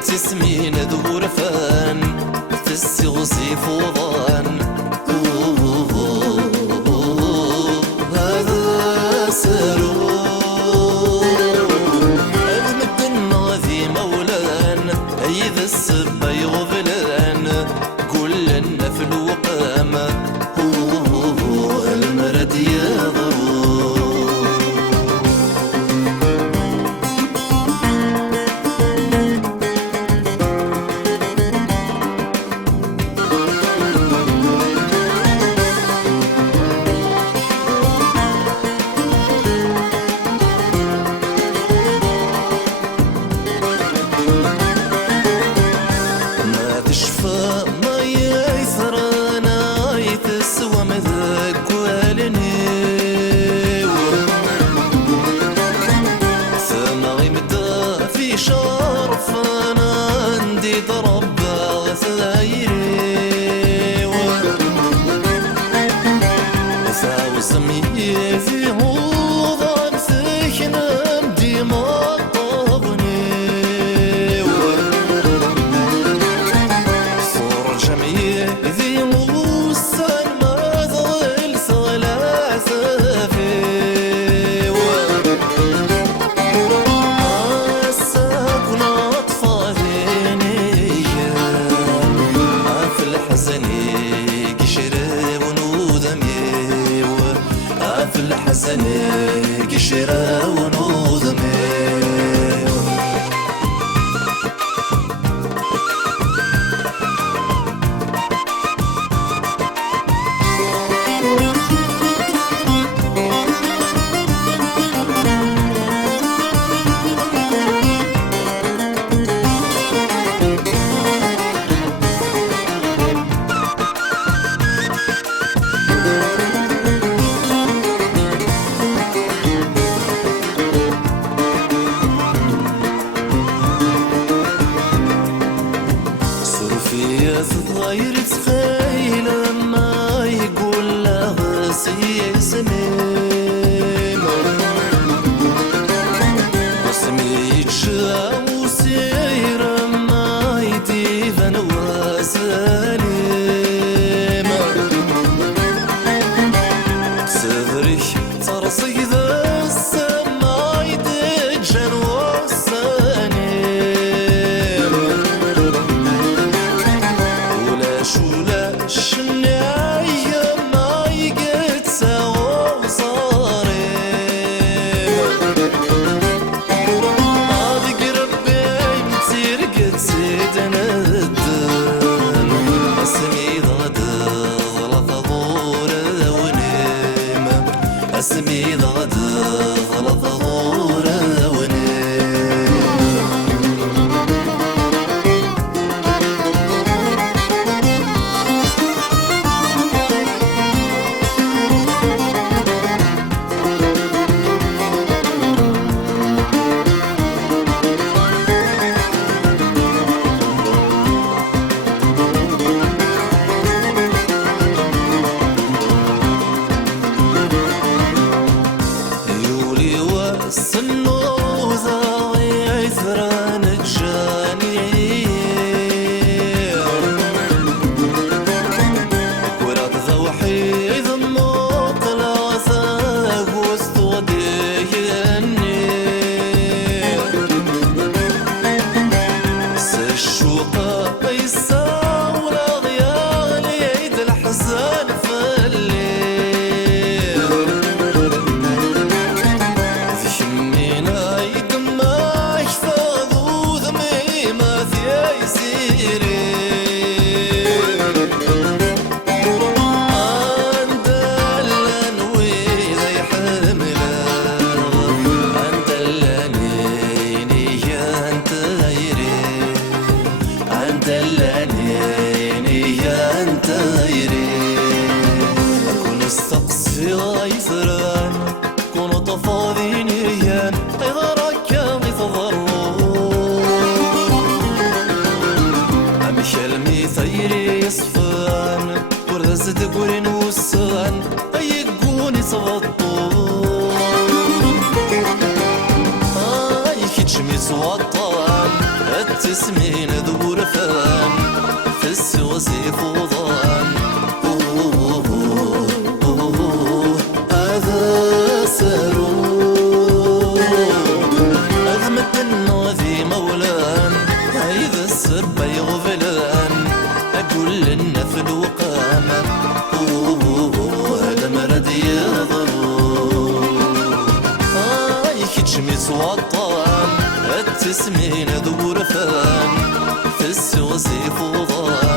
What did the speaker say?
تسمين ذور فان تسيغسي فوضان هذا سرور المدن غذي مولان أيذا السبا يغفلان كل النفل وقامة المرد يضرور الحزن قشرة ونوذمي صغير تخيل ما يقول له سميم وسمي يتشا وسير ما يديفن وسليم صدري ترصي ذا السما يدجن اسمي ضغط غلط غورة ونيم في غيثران كونوا طفاذين ريان إذا ركام يتضرون أمش الميثيري يصفان ورد صدقورين وسان أيقون يتغطون أي كتشمي سوطان التسمي تسمين ذور فان في السوسي فوضان هذا سرور أغمد النوذي مولان هيدا السرب يغفلان أقول للنفل وقامة هذا مرد يضرور يكتشمس وطان التسمين ذور فان في السوسي فوضان